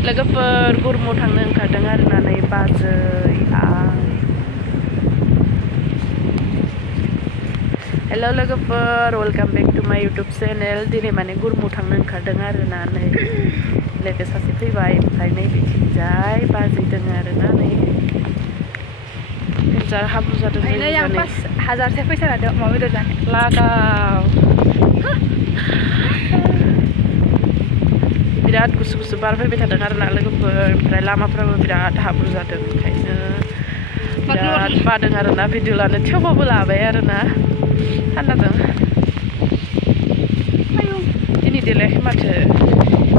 लोगोफोर गुरमौ थांनो ओंखारदों आरोना नै बाजै आं हेल' लोगोफोर वेलकाम बेक टु माय इउटुब चेनेल दिनै माने गुरमौ थांनो ओंखारदों आरोना नै लोगो सासे फैबाय ओमफ्राय नै बिथिंजाय बाजै दङ आरोना नै जा हाब्रु जादों हाजारसे फैसा लादो अमा बेदर जानो लागाव बिराद गुसु गुसु बार फैबाय थादों आरोना लोगोफोर ओमफ्राय लामाफ्राबो बिराद हाब्रु जादों ओंखायनो बिराद बादों आरोना भिडिअ लानो थेवबाबो लाबाय आरोना थान्दाजों दिनै देलायाखै माथो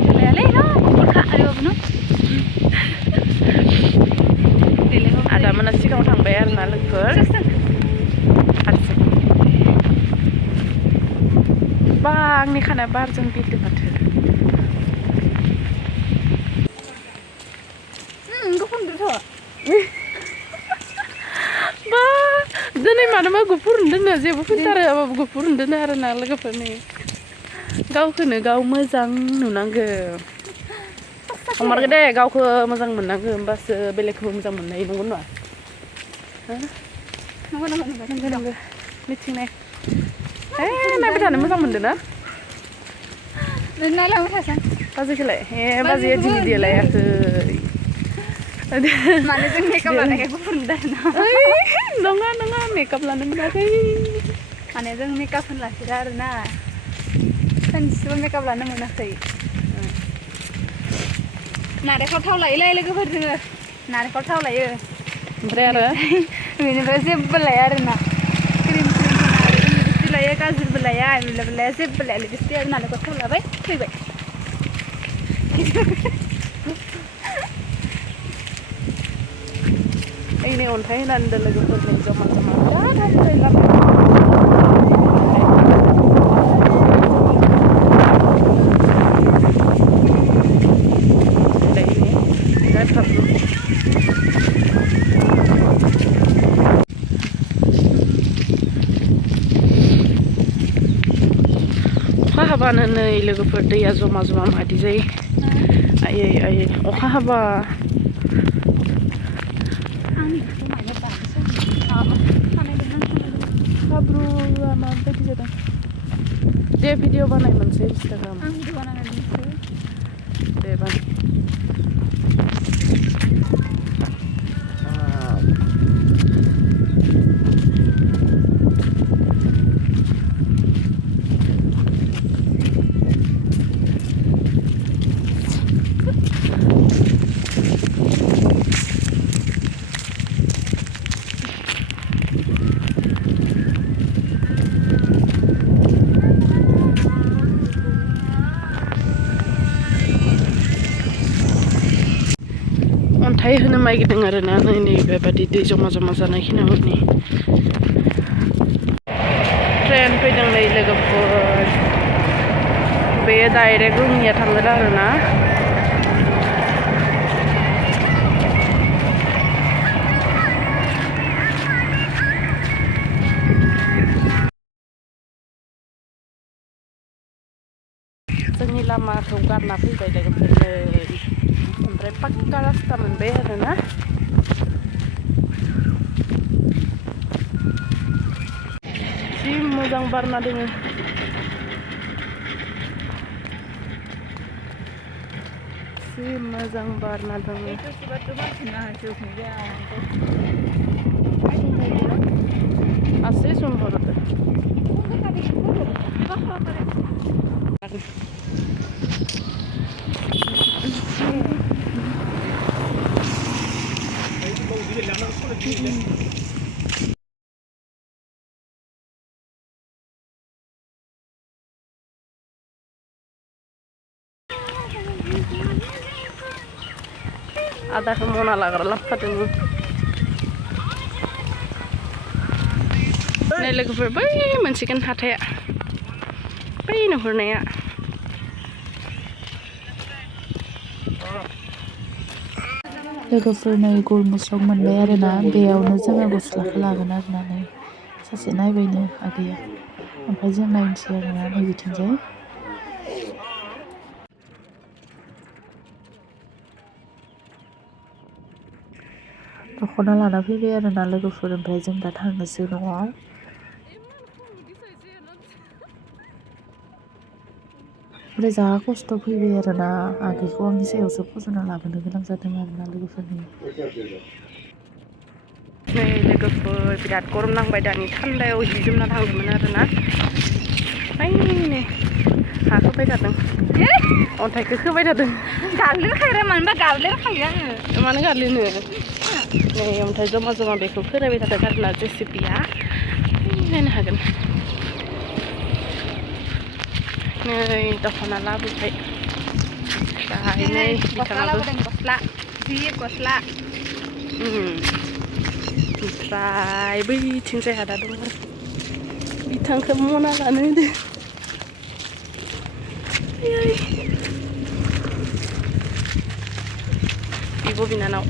देलायालै न' अखा आरोबाबो न' आदा मोना सिगाङाव थांबाय आरोना लोगोफोर हारसिं बा आंनि खानाया बारजों बिरदों माथो बा दिनै मानोबा गुफुर दोनो जेबो फैथाराबाबो गुफुर दोनो आरोना लोगोफोरनि गावखौनो गाव मोजां नुनांगौ हमारगो दे गावखौ मोजां मोननांगौ होमबासो बेलेगखौबो मोजां मोननाय नंगौ नङा नंगौ मिथिनाय नायबाय थानो मोजां मोनदों ना बाजैखौलाय बाजैया दिनै देलायाखै माने जों मेकआप लानायखाय गुफुर नुदों नङा नङा मेकआप लानो मोनाखै माने जों मेकआप होनलासैदा आरोना सानसेबो मेकआप लानो मोनाखै नारेंखल थाव लायोलै लोगोफोर जोङो नारेंखल थाव लायो ओमफ्राय आरो बेनिफ्राय जेबो लाया आरोना क्रिम लिपस्टिक लायो गाज्रिबो लाया मिलाबो लाया जेबो लाया लिपस्टिक आरो नारेंखल थाव लाबाय फैबाय नै अन्थाइ होनानै दोन लोगोफोरनि जमा जमा बिराद हाब्रु जायो बिराद हाब्रु अखा हाबानो नै लोगोफोर दैया जमा जमा मादि जायो आयै आयै अखा हाबा हाब्रुआ माबायदि जादों दे भिडिअ बानाय मोनसे इन्सटाग्राम दे बानाय अन्थाइ होनो नागिरदों आरोना नै बेबादि दै जमा जमा जानाय खिनियावनो ट्रेन फैदों नै लोगोफोर बेयो डाइरेक्ट रुनिया थांगोन आरोना जोंनि लामाखौ गारना फैबाय लोगोफोर ओमफ्राय पाक्का रास्ता मोनबाय आरोना जि मोजां बारना दोङो जि मोजां बारना दोङो आसे सम हरदो आदाखौ मना लाग्रा लाबोखादोंमोन नै लोगोफोर बै मोनसिगोन हाथाया बै नुहुरनाया लोगोफोर नै गुरमौआव मोनबाय आरोना बेयावनो जोङो गस्लाखौ लागोन आरोना नै सासे नायबायनो आगैया ओमफ्राय जों नायनोसै आरोना नै बिथिंजाय दख'ना लाना फैबाय आरोना लोगोफोर ओमफ्राय जों दा थांनोसै न'आव ओमफ्राय जा खस्थ' फैबाय आरोना आगैखौ आंनि सायावसो फज'ना लाबोनो गोनां जादों आरोना लोगोफोरनि नै लोगोफोर बिराद गरम नांबाय दानि थान्दायाव जि जोमना थांदोंमोन आरोना नै हा खोबाय थादों अन्थाइखौ खोबाय थादों गाबलेरखायो मानोबा गाबलेरखायो आङो मानो गारलिनो नै अन्थाइ जमा जमा बेखौ खोरायबाय थादों आरोना जेसिपिया नायनो हागोन नै दख'ना लाबोबाय ओमफ्राय नै गस्ला बिथाङाबो लाबोदों गस्ला जि गस्ला ओमफ्राय बैथिंजाय आदा दं आरो बिथांखौ मना लानो होदो बिब' बिनानाव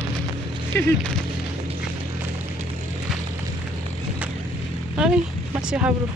ओइ मासे हाब्रु